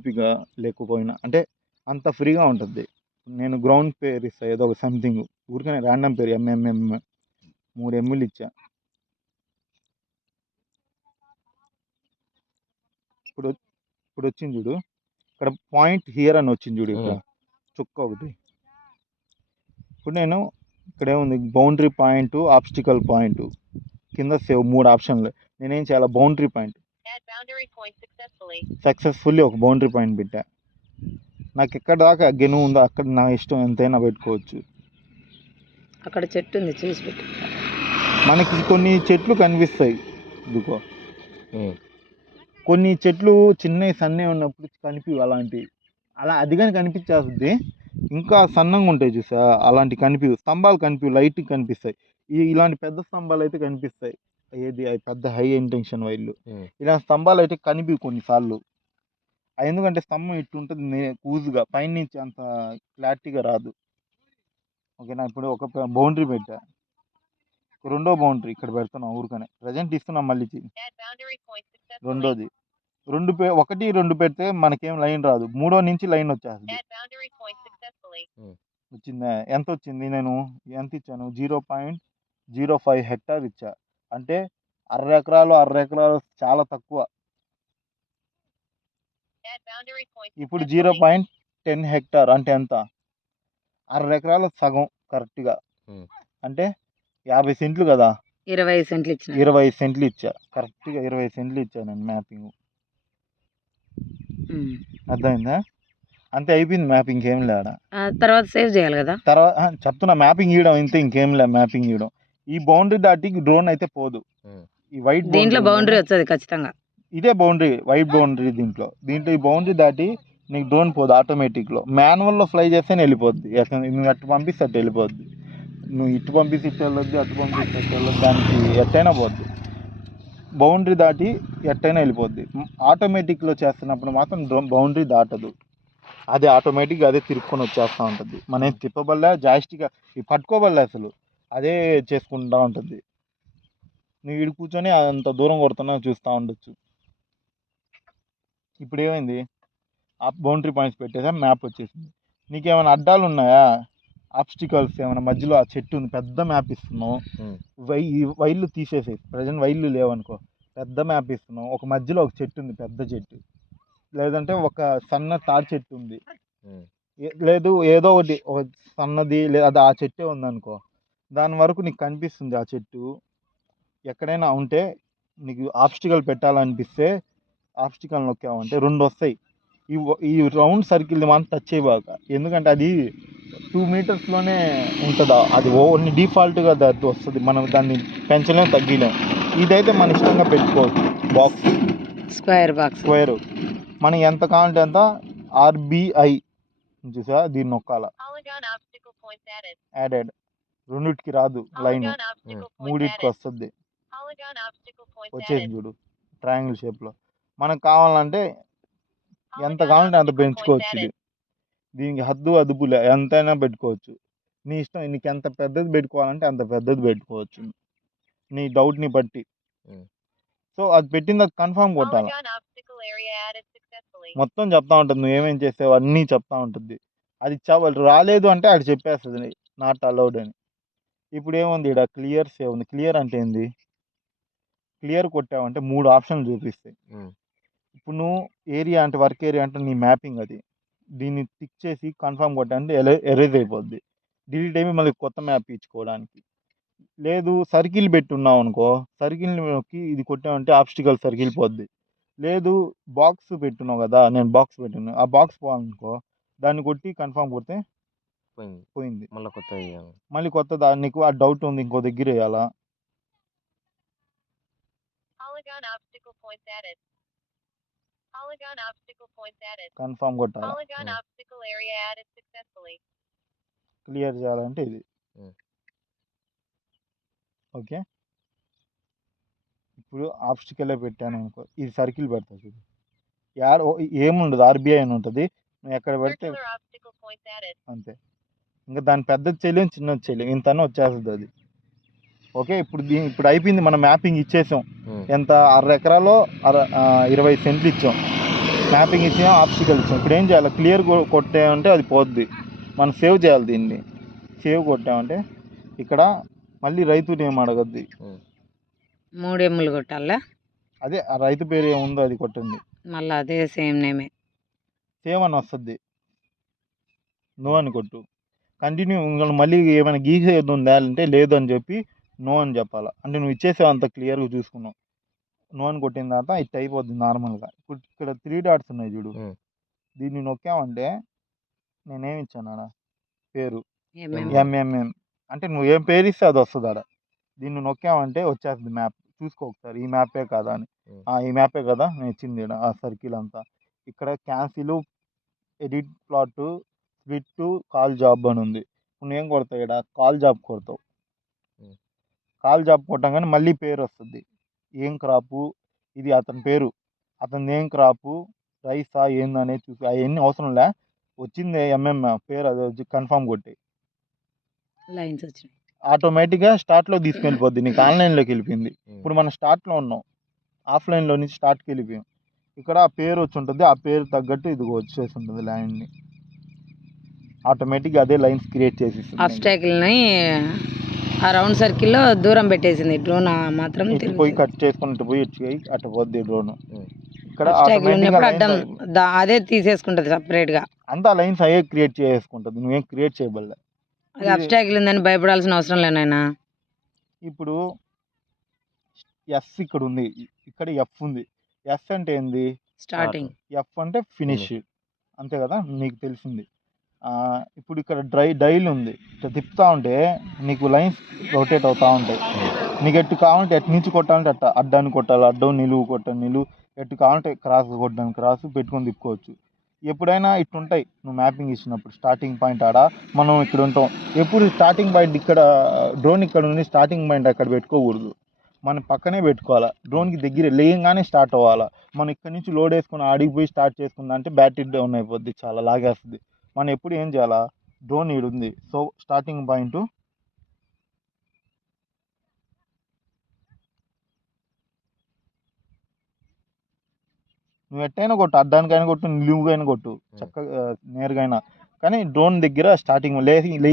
ఓపిక లేకపోయినా అంటే అంత ఫ్రీగా ఉంటుంది. నేను గ్రౌండ్ పేరు ఇస్తా, ఏదో ఒక సంథింగ్ ఊరికనే ర్యాండమ్ పేరు ఎంఎంఎం 3 ఎంఎల్ ఇచ్చా. ఇప్పుడు వచ్చింది చూడు, ఇక్కడ పాయింట్ హియర్ అని వచ్చింది చూడు, ఇక్కడ చుక్క ఒకటి. ఇప్పుడు నేను ఇక్కడ ఏముంది, బౌండరీ పాయింట్, ఆబ్స్టికల్ పాయింట్, కింద సేవ్ 3 ఆప్షన్లు. నేనేం చేయాలి, బౌండరీ పాయింట్ సక్సెస్ఫుల్లీ ఒక బౌండరీ పాయింట్ పెట్టా. నాకు ఎక్కడ దాకా గెనుము ఉందో అక్కడ నా ఇష్టం ఎంతైనా పెట్టుకోవచ్చు. అక్కడ చెట్టు ఉంది, చూసి పెట్టు. మనకి కొన్ని చెట్లు కనిపిస్తాయి ఇదిగో, కొన్ని చెట్లు చిన్నవి సన్నవి ఉన్నప్పుడు కనిపివి అలాంటివి. అలా అదిగాని కనిపించేస్తుంది. ఇంకా సన్నంగా ఉంటాయి చూసా, అలాంటి కనిపివి. స్తంభాలు కనిపివి, లైట్ కనిపిస్తాయి. ఇలాంటి పెద్ద స్తంభాలు అయితే కనిపిస్తాయి. ఏది అవి పెద్ద హై ఇంటెన్షన్ వైర్లు. ఇలాంటి స్తంభాలు అయితే కనిపివి కొన్నిసార్లు. ఎందుకంటే స్తంభం ఇట్టు ఉంటుంది కూజుగా, పైన నుంచి అంత క్లారిటీగా రాదు. ఓకేనా. ఇప్పుడు ఒక బౌండరీ పెట్టా, రెండో బౌండరీ ఇక్కడ పెడుతున్నాం ఊరికనే, ప్రజెంట్ ఇస్తున్నాం మళ్ళీ. రెండోది ఒకటి రెండు పెడితే మనకేం లైన్ రాదు, మూడో నుంచి లైన్ వచ్చేస్తుంది. వచ్చిందా? ఎంత వచ్చింది, నేను ఎంత ఇచ్చాను, 0.05 హెక్టార్ ఇచ్చా. అంటే 1/2 ఎకరాలు చాలా తక్కువ. ఇప్పుడు 0.10 హెక్టార్ అంటే ఎంత, 1/2 ఎకరాలు సగం కరెక్ట్గా. అంటే 50 సెంట్లు కదా, 20 సెంట్లు ఇచ్చా కరెక్ట్గా. 20 సెంట్లు ఇచ్చా నేను మ్యాపింగ్. అర్థమైందా? అంతే, అయిపోయింది మ్యాపింగ్. ఏం లేడా, తర్వాత సేవ్ చేయాలి కదా. తర్వాత చెప్తున్నా, మ్యాపింగ్ ఇవ్వడం ఇంతే, ఇంకేం లే. మ్యాపింగ్ ఇవ్వడం, ఈ బౌండరీ దాటి డ్రోన్ అయితే పోదు. ఈ వైట్ దీంట్లో బౌండరీ వస్తుంది ఖచ్చితంగా, ఇదే బౌండరీ, వైట్ బౌండరీ. దీంట్లో ఈ బౌండరీ దాటి నీకు డ్రోన్ పోదు. ఆటోమేటిక్లో మాన్యువల్లో ఫ్లై చేస్తేనే వెళ్ళిపోద్ది. నువ్వు అట్టు పంపిస్తే అట్టు వెళ్ళిపోద్ది. నువ్వు ఇటు పంపిస్తే ఇటు వెళ్ళొద్దు, అటు పంపిస్తే అట్టు వెళ్ళొద్దు. దానికి ఎట్టయినా పోద్ది. బౌండరీ దాటి ఎట్టయినా వెళ్ళిపోద్ది. ఆటోమేటిక్లో చేస్తున్నప్పుడు మాత్రం బౌండరీ దాటదు. అది ఆటోమేటిక్గా అదే తిరుక్కొని వచ్చేస్తూ ఉంటుంది. మనం తిప్పబల్లా, జాయిస్టిక్ పట్టుకోబల్లా, అసలు అదే చేసుకుంటూ ఉంటుంది. నువ్వు వీడు కూర్చొని అంత దూరం కొడుతున్నా చూస్తూ ఉండొచ్చు. ఇప్పుడు ఏమైంది, ఆ బౌండరీ పాయింట్స్ పెట్టేసా, మ్యాప్ వచ్చేసింది. నీకేమైనా అడ్డాలు ఉన్నాయా, ఆబ్స్టికల్స్ ఏమైనా మధ్యలో, ఆ చెట్టు ఉంది, పెద్ద మ్యాప్ ఇస్తున్నావు, వైర్లు తీసేసేయి. ప్రజెంట్ వైర్లు లేవనుకో, పెద్ద మ్యాప్ ఇస్తున్నావు, ఒక మధ్యలో ఒక చెట్టు ఉంది, పెద్ద చెట్టు, లేదంటే ఒక సన్న తాడి చెట్టు ఉంది, లేదు ఏదో ఒకటి, ఒక సన్నది లేదా ఆ చెట్టే ఉందనుకో, దాని వరకు నీకు కనిపిస్తుంది ఆ చెట్టు. ఎక్కడైనా ఉంటే నీకు ఆబ్స్టికల్ పెట్టాలనిపిస్తే ఆబ్స్టికల్ నొక్కామంటే 2 వస్తాయి. ఈ రౌండ్ సర్కిల్ని మనం టచ్ చేయబాక, ఎందుకంటే అది 2 మీటర్స్లోనే ఉంటుందా, అది ఓన్లీ డిఫాల్ట్గా అది వస్తుంది. మనం దాన్ని పెంచలేం, తగ్గిలేం. ఇదైతే మన ఇష్టంగా పెట్టుకోవచ్చు. బాక్స్, స్క్వేర్ మనం ఎంత కావాలంటే అంత. RBI చూసా, దీన్ని నొక్కాల. యాడెడ్, రెండిటికి రాదు లైన్, మూడిటికి వస్తుంది. వచ్చేసి చూడు ట్రయాంగిల్ షేప్లో. మనకు కావాలంటే ఎంత కావాలంటే అంత పెంచుకోవచ్చు. దీనికి హద్దు అదుపులే, ఎంతైనా పెట్టుకోవచ్చు. నీ ఇష్టం, నీకు ఎంత పెద్దది పెట్టుకోవాలంటే అంత పెద్దది పెట్టుకోవచ్చు, నీ డౌట్ని బట్టి. సో అది పెట్టింది, అది కన్ఫామ్ కొట్టాలి. మొత్తం చెప్తా ఉంటుంది, నువ్వు ఏమేం చేసావు అన్నీ చెప్తా ఉంటుంది. అది రాలేదు అంటే అది చెప్పేస్తుంది నాట్ అలౌడ్ అని. ఇప్పుడు ఏముంది, ఇక్కడ క్లియర్ సేవ్ ఉంది. క్లియర్ అంటే ఏంది, క్లియర్ కొట్టావంటే 3 ఆప్షన్లు చూపిస్తాయి. ఇప్పుడు నువ్వు ఏరియా అంటే, వర్క్ ఏరియా అంటే నీ మ్యాపింగ్ అది. దీన్ని టిక్ చేసి కన్ఫామ్ కొట్టాలంటే ఎరేజ్ అయిపోద్ది. డిలీట్ అయిపోయి మళ్ళీ కొత్త మ్యాప్ ఇచ్చుకోవడానికి. లేదు సర్కిల్ పెట్టున్నావు అనుకో, సర్కిల్కి ఇది కొట్టామంటే ఆబ్స్టికల్ సర్కిల్ పోద్ది. లేదు బాక్స్ పెట్టున్నావు కదా, నేను బాక్స్ పెట్టున్నా, ఆ బాక్స్ పోవాలనుకో, దాన్ని కొట్టి కన్ఫామ్ కొడితే పోయింది. మళ్ళీ కొత్త నీకు ఆ డౌట్ ఉంది, ఇంకో దగ్గర వేయాలా. కన్ఫామ్ కొట్టాలి. క్లియర్ చేయాలంటే ఇది. ఓకే, ఇప్పుడు ఆబ్స్టికలే పెట్టాను అనుకో, ఇది సర్కిల్ పెడతా చూడు, ఏముండదు, RBI అని ఉంటుంది. నువ్వు ఎక్కడ పెడితే అంతే. ఇంకా దాని పెద్దది చేయలేం, చిన్నది చేయలేం, ఇంతనే వచ్చేస్తుంది అది. ఓకే, ఇప్పుడు అయిపోయింది. మనం మ్యాపింగ్ ఇచ్చేసాం. ఎంత, 1/2 ఎకరాలో 20 సెంట్లు ఇచ్చాం. మ్యాపింగ్ ఇచ్చాం, ఆబ్స్టికల్ ఇచ్చాం. ఇప్పుడు ఏం చేయాలి? క్లియర్ కొట్టామంటే అది పోద్ది. మనం సేవ్ చేయాలి దీన్ని. సేవ్ కొట్టామంటే ఇక్కడ మళ్ళీ రైతు నేమ్ అడగద్ది. 3 ఎమ్ములు కొట్టాలా? అదే ఆ రైతు పేరు ఏముందో అది కొట్టండి. మళ్ళీ అదే సేమ్ నేమే. సేవ్ అని వస్తుంది, నో అని కొట్టు. కంటిన్యూ మళ్ళీ ఏమైనా గీసేది ఉందా అంటే లేదు అని చెప్పి నో అని చెప్పాలా. అంటే నువ్వు ఇచ్చేసావు అంత క్లియర్గా చూసుకున్నావు. నో అని కొట్టిన తర్వాత ఇట్ అయిపోద్ది నార్మల్గా. ఇప్పుడు ఇక్కడ 3 డాట్స్ ఉన్నాయి చూడు, దీన్ని నొక్కామంటే నేనేమి ఇచ్చాను పేరు ఎంఎంఎం. అంటే నువ్వు ఏం పేరు ఇస్తే అది వస్తుంది ఆడ. దీన్ని నొక్కామంటే వచ్చేస్తుంది మ్యాప్. చూసుకో ఒకసారి ఈ మ్యాపే కదా అని. ఈ మ్యాపే కదా నేను ఇచ్చింది ఈడ, ఆ సర్కిల్ అంతా. ఇక్కడ cancel, edit plot, split, call job అని ఉంది. నువ్వు ఏం కొడతావు? ఇక్కడ కాల్ జాబ్ కొడతావు. కాల్ జాబ్ కొట్టగానే మళ్ళీ పేరు వస్తుంది. ఏం క్రాపు, ఇది అతని పేరు, అతని ఏం క్రాపు, రైసా ఏందనేది చూసి అవన్నీ అవసరం లే. వచ్చింది ఎంఎం పేరు, అది వచ్చి కన్ఫామ్ కొట్టి లైన్స్ వచ్చినాయి. ఆటోమేటిక్గా స్టార్ట్లో తీసుకెళ్ళిపోద్ది. నీకు ఆన్లైన్లోకి వెళ్ళిపోయింది. ఇప్పుడు మనం స్టార్ట్లో ఉన్నాం, ఆఫ్లైన్లో నుంచి స్టార్ట్కి వెళ్ళిపోయాం. ఇక్కడ ఆ పేరు వచ్చి ఉంటుంది, ఆ పేరు తగ్గట్టు ఇది వచ్చేసి ఉంటుంది లైన్ని. ఆటోమేటిక్గా అదే లైన్స్ క్రియేట్ చేసి ఆబ్స్టాకిల్ని ఆ రౌండ్ సర్కిల్లో దూరం పెట్టేసింది. డ్రోన్ మాత్రం ఇటు పోయి కట్ చేసుకుని ఇటు పోయి అటు పోద్ది డ్రోన్. ఇక్కడ ఉన్నప్పుడు అడ్డం అదే తీసేసుకుంటుంది సపరేట్గా. అంతా లైన్స్ అయ్యే క్రియేట్ చేసుకుంటుంది, నువ్వేం క్రియేట్ చేయబడలే. అది అబ్స్టాకిల్ ఉందని భయపడాల్సిన అవసరం లేనాయనా. ఇప్పుడు ఎస్ ఇక్కడ ఉంది, ఇక్కడ ఎఫ్ ఉంది. ఎస్ అంటే ఏంది? స్టార్టింగ్. ఎఫ్ అంటే ఫినిష్, అంతే కదా, నీకు తెలిసింది. ఇప్పుడు ఇక్కడ డైల్ ఉంది, ఇట్లా తిప్పుతూ ఉంటే నీకు లైన్స్ రొటేట్ అవుతూ ఉంటాయి. నీకు ఎట్టు కావాలంటే ఎటు నుంచి కొట్టాలంటే అట్ట, అడ్డాన్ని కొట్టాలి అడ్డం, నిలువు కొట్టాలి నిలువు, ఎట్టు కావాలంటే క్రాస్ కొట్టడానికి క్రాస్ పెట్టుకొని తిప్పుకోవచ్చు. ఎప్పుడైనా ఇట్లుంటాయి నువ్వు మ్యాపింగ్ ఇచ్చినప్పుడు. స్టార్టింగ్ పాయింట్ ఆడ మనం ఇక్కడ ఉంటాం. ఎప్పుడు స్టార్టింగ్ పాయింట్ ఇక్కడ, డ్రోన్ ఇక్కడ ఉంది, స్టార్టింగ్ పాయింట్ అక్కడ పెట్టుకోకూడదు, మనం పక్కనే పెట్టుకోవాలా. డ్రోన్కి దగ్గర లేయంగానే స్టార్ట్ అవ్వాలా. మనం ఇక్కడ నుంచి లోడ్ వేసుకొని ఆడికి పోయి స్టార్ట్ చేసుకుందా అంటే బ్యాటరీ డౌన్ అయిపోద్ది, చాలా లాగేస్తుంది. మనం ఎప్పుడు ఏం చేయాలా? డ్రోన్ ఈడుంది, సో స్టార్టింగ్ పాయింట్ నువ్వు ఎట్టయినా కొట్టు, అడ్డానికైనా కొట్టు, నిలువుగైనా కొట్టు, చక్కగా నేరుగా అయినా. కానీ డ్రోన్ దగ్గర స్టార్టింగ్